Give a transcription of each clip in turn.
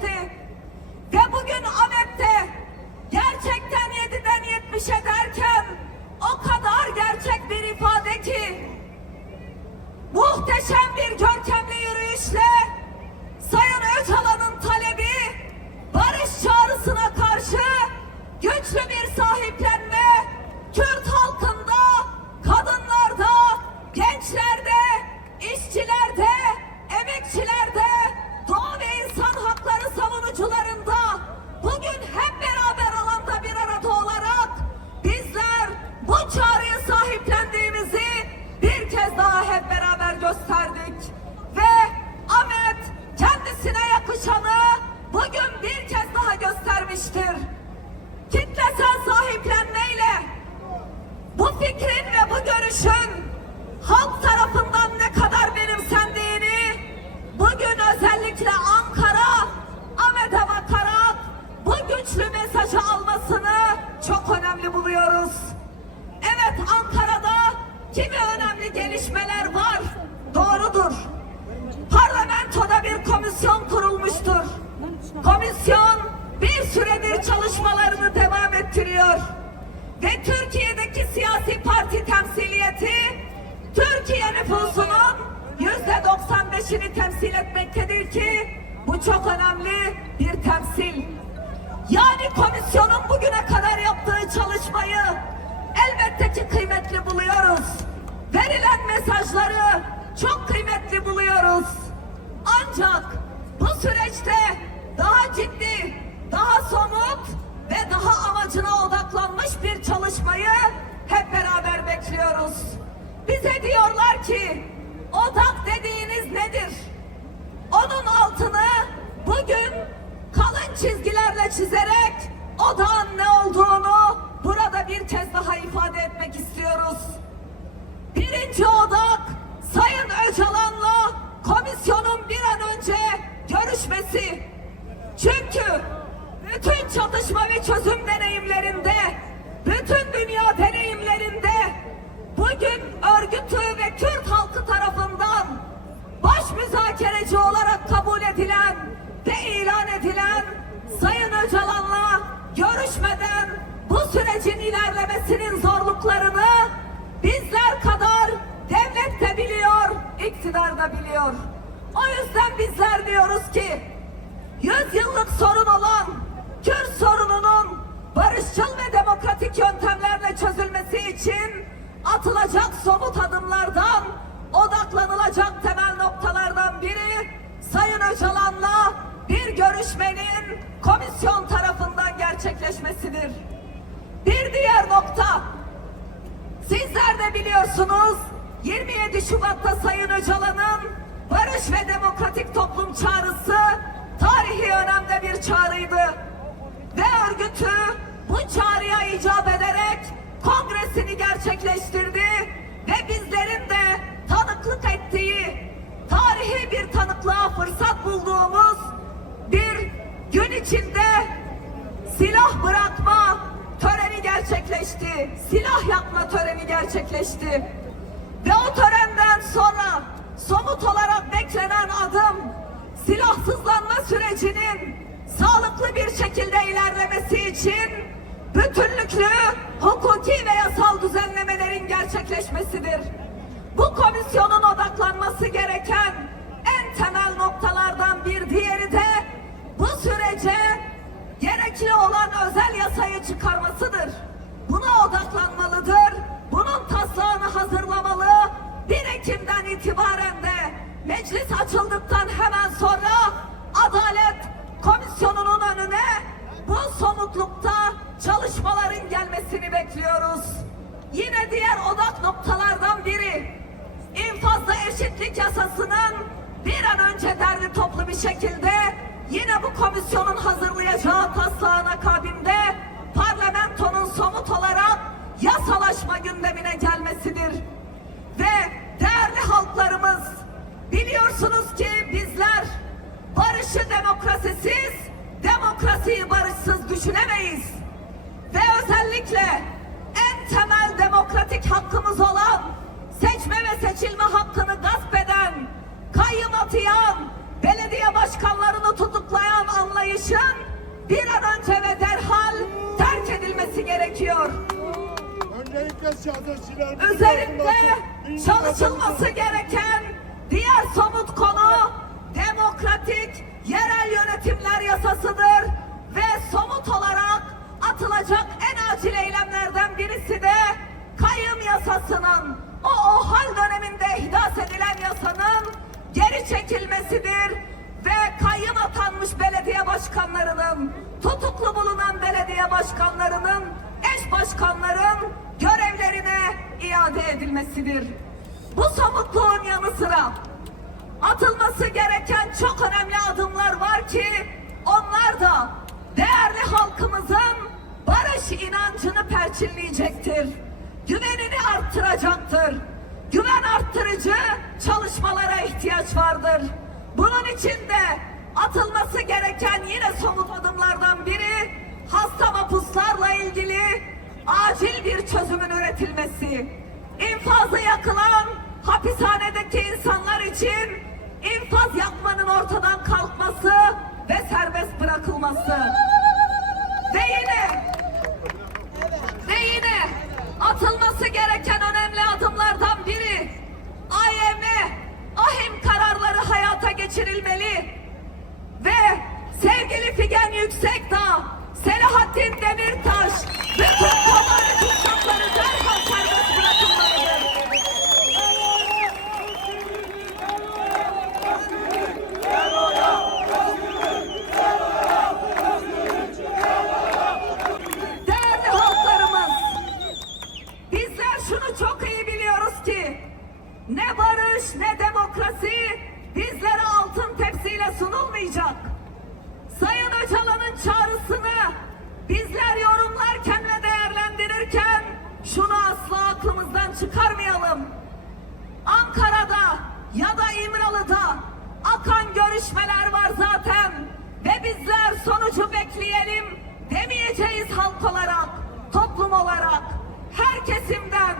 gerçekleşti. Ve bugün Ahmet'te gerçekten 7'den 70'e derken o kadar gerçek bir ifade ki muhteşem bir görkemli önemli buluyoruz. Evet Ankara'da kimi önemli gelişmeler var. Doğrudur. Parlamentoda bir komisyon kurulmuştur. Komisyon bir süredir çalışmalarını devam ettiriyor. Ve Türkiye'deki siyasi parti temsiliyeti Türkiye nüfusunun yüzde 95'ini temsil etmektedir ki bu çok önemli bir temsil. Yani komisyonun bugüne kadar yaptığı çalışmayı elbette ki kıymetli buluyoruz. Verilen mesajları çok kıymetli buluyoruz. Ancak bu süreçte daha ciddi, daha somut ve daha amacına odaklanmış bir çalışmayı hep beraber bekliyoruz. Bize diyorlar ki odak çizerek odağın ne olduğunu burada bir kez daha ifade etmek istiyoruz. Birinci odak Sayın Öcalan'la komisyonun bir an önce görüşmesi. Çünkü bütün çatışma ve çözüm deneyimlerinde, bütün dünya ilerlemesinin zorluklarını bizler kadar devlet de biliyor, iktidar da biliyor. O yüzden bizler diyoruz ki yüzyıllık sorun olan Kürt sorununun barışçıl ve demokratik yöntemlerle çözülmesi için atılacak somut adımlardan odaklanılacak temel noktalardan biri Sayın Öcalan'la bir görüşmenin komisyon tarafından gerçekleşmesidir. Bir diğer nokta Sizler de biliyorsunuz 27 Şubat'ta Sayın Öcalan'ın barış ve demokratik toplum çağrısı tarihi önemde bir çağrıydı. Ve örgütü bu çağrıya icap ederek kongresini gerçekleştirdi ve bizlerin de tanıklık ettiği tarihi bir tanıklığa fırsat bulduğumuz bir gün içinde silah bırakma gerçekleşti. Silah yakma töreni gerçekleşti. Ve o törenden sonra somut olarak beklenen adım silahsızlanma sürecinin sağlıklı bir şekilde ilerlemesi için bütünlüklü hukuki ve yasal düzenlemelerin gerçekleşmesidir. Bu komisyonun odaklanması gereken en temel noktalardan bir diğeri de bu sürece gerekli olan özel yasayı çıkarmasıdır. Buna odaklanmalıdır. Bunun taslağını hazırlamalı. 1 Ekim'den itibaren de meclis açıldıktan hemen sonra Adalet Komisyonu'nun önüne bu somutlukta çalışmaların gelmesini bekliyoruz. Yine diğer odak noktalardan biri infazda eşitlik yasasının bir an önce derli toplu bir şekilde yine bu komisyonun hazırlayacağı taslağın akabinde parlamentonun somut olarak yasalaşma gündemine gelmesidir. Ve değerli halklarımız biliyorsunuz ki bizler barışı demokrasisiz, demokrasiyi barışsız düşünemeyiz. Ve özellikle en temel demokratik hakkımız olan seçme ve seçilme hakkını gasp eden, kayyım atayan, belediye başkanlarını tutuklayan anlayışın bir an önce ve derhal terk edilmesi gerekiyor. Yapılması, çalışılması gereken diğer somut konu demokratik yerel yönetimler yasasıdır ve somut olarak atılacak en acil eylemlerden birisi de kayyım yasasının o OHAL döneminde ihdas edilen yasanın geri çekilmesidir ve kayyım atanmış belediye başkanlarının tutuklu bulunan belediye başkanlarının eş başkanların görevlerine iade edilmesidir. Bu somutluğun yanı sıra atılması gereken çok önemli adımlar var ki onlar da değerli halkımızın barış inancını perçinleyecektir. Güvenini arttıracaktır. Güven arttırıcı çalışmalara ihtiyaç vardır. Bunun için de atılması gereken yine somut adımlardan biri hasta mapuslarla ilgili acil bir çözümün üretilmesi. İnfazı yakılan hapishanedeki insanlar için infaz yapmanın ortadan kalkması ve serbest bırakılması. Ve yine ve yine atılması gereken önemli adımlardan biri AYM, ahim kararları hayata geçirilmeli ve sevgili Figen Yüksekdağ, Selahattin Demirtaş, bizler yorumlarken ve değerlendirirken şunu asla aklımızdan çıkarmayalım. Ankara'da ya da İmralı'da akan görüşmeler var zaten ve bizler sonucu bekleyelim demeyeceğiz halk olarak, toplum olarak, her kesimden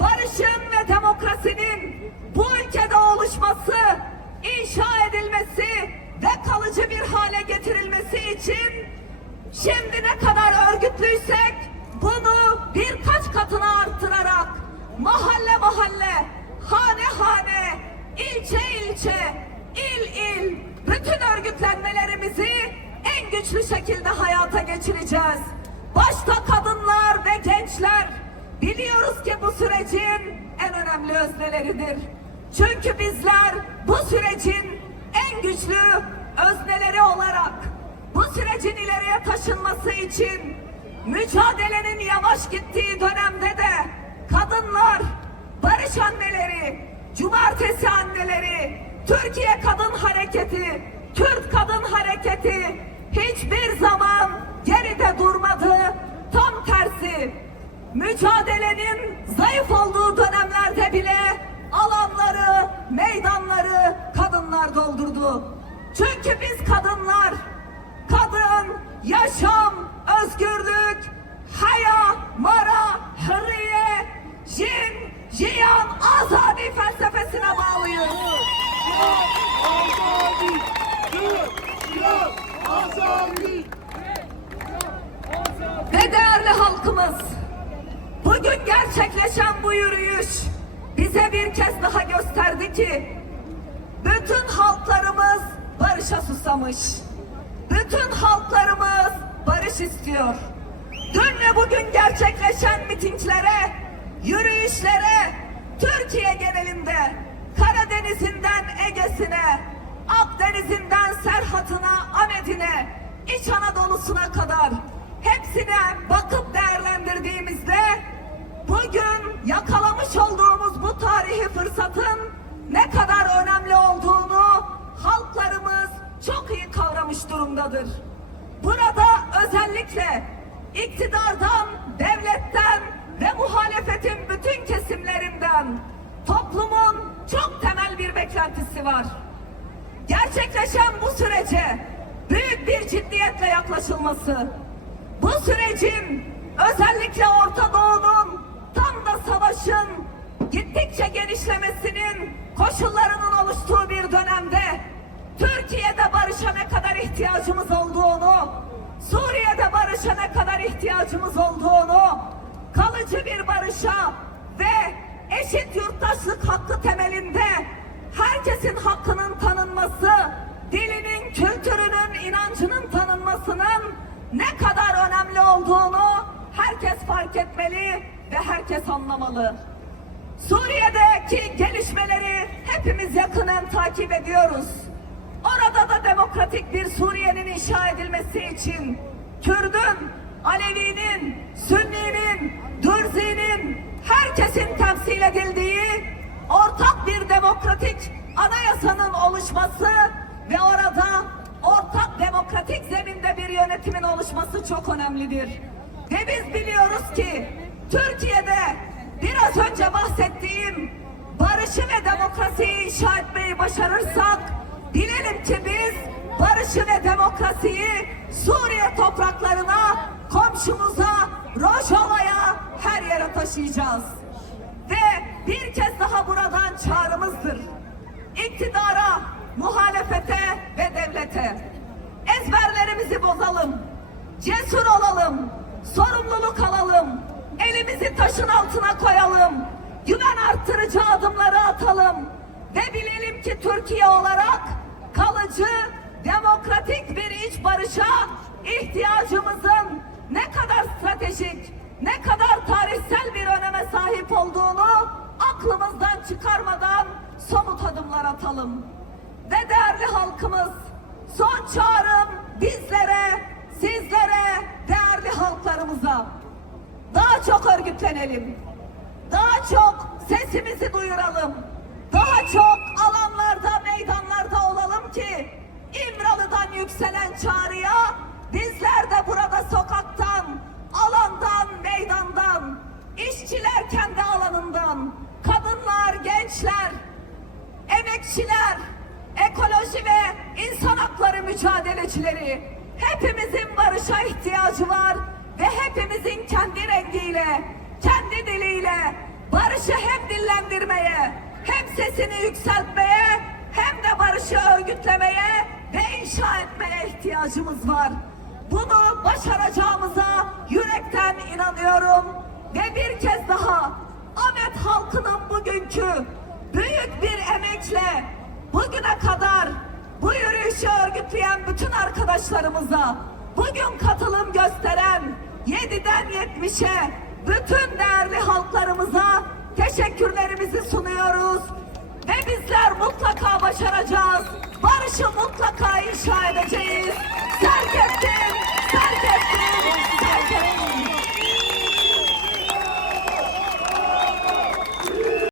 barışın ve demokrasinin bu ülkede oluşması, inşa edilmesi ve kalıcı bir hale getirilmesi için Şimdi ne kadar örgütlenmelerimizi en güçlü şekilde hayata geçireceğiz. Başta kadınlar ve gençler biliyoruz ki bu sürecin en önemli özneleridir. Çünkü bizler bu sürecin en güçlü özneleri olarak bu sürecin ileriye taşınması için mücadelenin yavaş gittiği dönemde de kadınlar, barış anneleri, cumartesi anneleri, Türkiye Kadın Hareketi, Kürt Kadın Hareketi hiçbir zaman geride durmadı. Tam tersi mücadelenin zayıf olduğu dönemlerde bile alanları, meydanları kadınlar doldurdu. Çünkü biz kadınlar kadın, yaşam, özgürlük, haya, mara, hürriye, jin, jiyan, azadi felsefesine bağlıyız. Azadi! Ve değerli halkımız, bugün gerçekleşen bu yürüyüş bize bir kez daha gösterdi ki bütün halklarımız barışa susamış. Bütün halklarımız barış istiyor. Dün ve bugün gerçekleşen mitinglere, yürüyüşlere, Türkiye genelinde Karadeniz'inden Ege'sine, Akdeniz'inden Serhat'ına, Ahmet'ine, İç Anadolu'suna kadar hepsine bakıp değerlendirdiğimizde bugün yakalamış olduğumuz bu tarihi fırsatın ne kadar önemli olduğunu halklarımız çok iyi kavramış durumdadır. Burada özellikle iktidardan, devletten ve muhalefetin bütün kesimlerinden toplumun çok temel bir beklentisi var. Gerçekleşen bu sürece büyük bir ciddiyetle yaklaşılması, bu sürecin özellikle Orta Doğu'nun tam da savaşın gittikçe genişlemesinin koşullarının oluştuğu bir dönemde Türkiye'de barışa ne kadar ihtiyacımız olduğunu, Suriye'de barışa ne kadar ihtiyacımız olduğunu, kalıcı bir barışa ve eşit yurttaşlık hakkı temelinde herkesin hakkının tanınması, dilinin, kültürünün, inancının tanınmasının ne kadar önemli olduğunu herkes fark etmeli ve herkes anlamalı. Suriye'deki gelişmeleri hepimiz yakından takip ediyoruz. Orada da demokratik bir Suriye'nin inşa edilmesi için Kürdün, Alevi'nin, Sünni'nin, Dürzi'nin herkesin temsil edildiği ortak bir demokratik anayasanın oluşması ve orada ortak demokratik zeminde bir yönetimin oluşması çok önemlidir. Ve biz biliyoruz ki Türkiye'de biraz önce bahsettiğim barışı ve demokrasiyi inşa etmeyi başarırsak bilelim ki biz barışı ve demokrasiyi Suriye topraklarına, komşumuza, Rojava'ya her yere taşıyacağız. Bir kez daha buradan çağrımızdır. İktidara, muhalefete ve devlete ezberlerimizi bozalım. Cesur olalım. Sorumluluk alalım. Elimizi taşın altına koyalım. Güven arttırıcı adımları atalım. Ve bilelim ki Türkiye olarak kalıcı, demokratik bir iç barışa ihtiyacımızın ne kadar stratejik, ne kadar tarihsel bir öneme sahip olduğunu aklımızdan çıkarmadan somut adımlar atalım. Ve değerli halkımız, son çağrım bizlere, sizlere, değerli halklarımıza daha çok örgütlenelim. Daha çok sesimizi duyuralım. Daha çok alanlarda, meydanlarda olalım ki İmralı'dan yükselen çağrıya bizler de burada sokaktan, alandan, meydandan, işçiler kendi alanından, kadınlar, gençler, emekçiler, ekoloji ve insan hakları mücadelecileri hepimizin barışa ihtiyacı var ve hepimizin kendi rengiyle, kendi diliyle barışı hem dillendirmeye, hem sesini yükseltmeye, hem de barışı örgütlemeye ve inşa etmeye ihtiyacımız var. Bunu başaracağımıza yürekten inanıyorum ve bir kez daha Ahmet halkının bugünkü büyük bir emekle bugüne kadar bu yürüyüşü örgütleyen bütün arkadaşlarımıza, bugün katılım gösteren 7'den 70'e bütün değerli halklarımıza teşekkürlerimizi sunuyoruz. Ve bizler mutlaka başaracağız. Barışı mutlaka inşa edeceğiz. Serkettin,